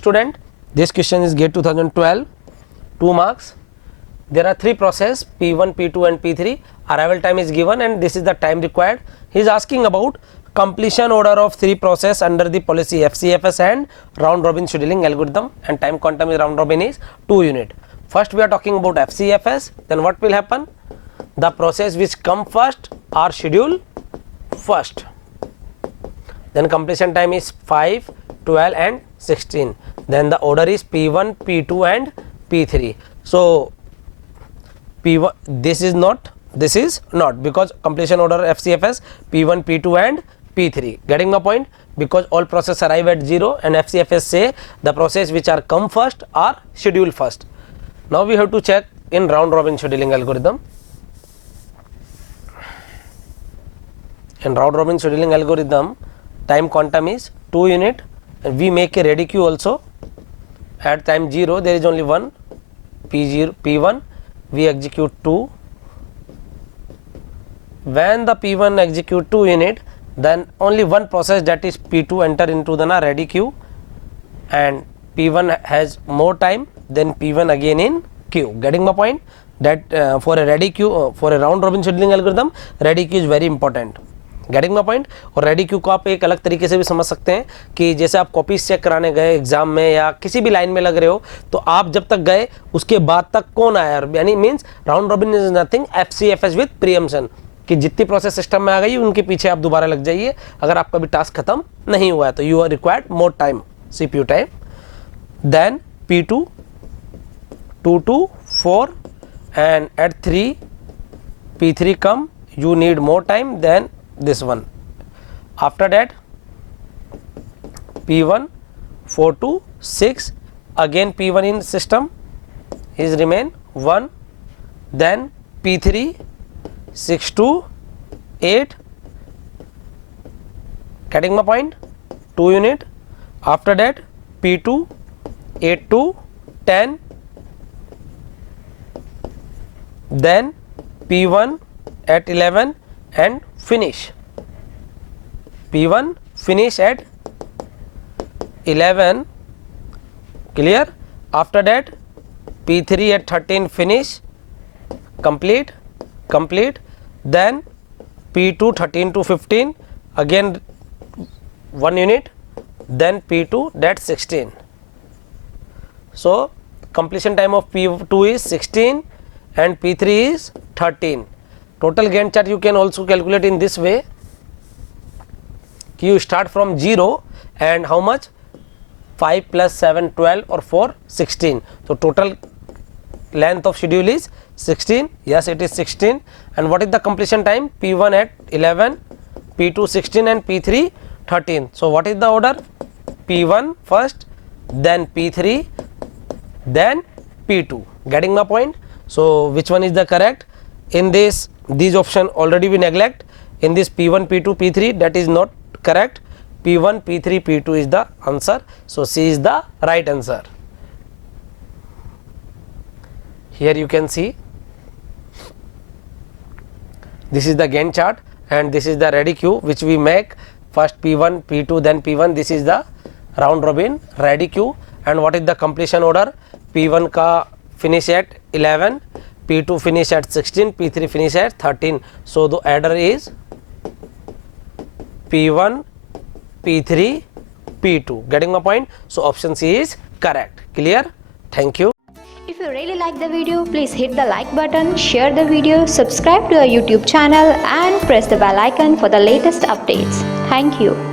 student, this question is GATE 2012, 2 marks. There are 3 process P1, P2 and P3. Arrival time is given and this is the time required. He is asking about completion order of 3 process under the policy FCFS and round robin scheduling algorithm, and time quantum is round robin is 2 unit. First we are talking about FCFS. Then what will happen? The process which come first are scheduled first. Then completion time is 5, 12 and 16. Then the order is P1, P2 and P3. So P1, this is not because completion order FCFS P1, P2 and P3. Getting my point? Because all process arrive at 0 and FCFS say the process which are come first are scheduled first. Now we have to check in round robin scheduling algorithm. In round robin scheduling algorithm, time quantum is 2 unit and we make a ready queue also. At time 0 there is only one P0, P1, we execute 2. When the P1 execute 2 unit, then only one process, that is P2, enter into the ready queue, and P1 has more time than P1 again in queue. Getting my point? That for a ready queue, for a round robin scheduling algorithm, ready queue is very important. Getting my point. और ready queue को आप एक अलग तरीके से भी समझ सकते हैं कि जैसे आप कॉपीज चेक कराने गए एग्जाम में या किसी भी लाइन में लग रहे हो, तो आप जब तक गए उसके बाद तक कौन आया, यानी means round robin is nothing FCFS with preemption, कि जितनी प्रोसेस सिस्टम में आ गई उनके पीछे आप दोबारा लग जाइए अगर आपका भी टास्क खत्म नहीं हुआ है तो you are required more time, CPU time. Then P2 2 to 4 and at 3 P3 come, you need more time than this one. After that P1 4 to 6, again P1 in system is remain 1, then P3 6 to 8. Getting my point? 2 unit. After that P2 8 to 10, then P1 at 11 and finish. P1 finish at 11, clear. After that P3 at 13 finish, complete. Then P2 13 to 15, again 1 unit, then P2 that's 16. So completion time of P2 is 16 and P3 is 13. Total Gantt chart you can also calculate in this way. You start from 0 and how much? 5 plus 7 12 or 4 16. So total length of schedule is 16. Yes, it is 16. And what is the completion time? P1 at 11, P2 16 and P3 13. So what is the order? P1 first, then P3, then P2. Getting my point? So which one is the correct? In this, these option already we neglect. In this P1 P2 P3, that is not correct. P1 P3 P2 is the answer. So C is the right answer. Here you can see this is the Gantt chart and this is the ready queue which we make. First P1 P2 then P1. This is the round robin ready queue. And what is the completion order? P1 ka finish at 11, P2 finish at 16, P3 finish at 13. So the order is P1 P3 P2. Getting my point? So option C is correct. Clear? Thank you. If you really like the video, please hit the like button, share the video, subscribe to our YouTube channel and press the bell icon for the latest updates. Thank you.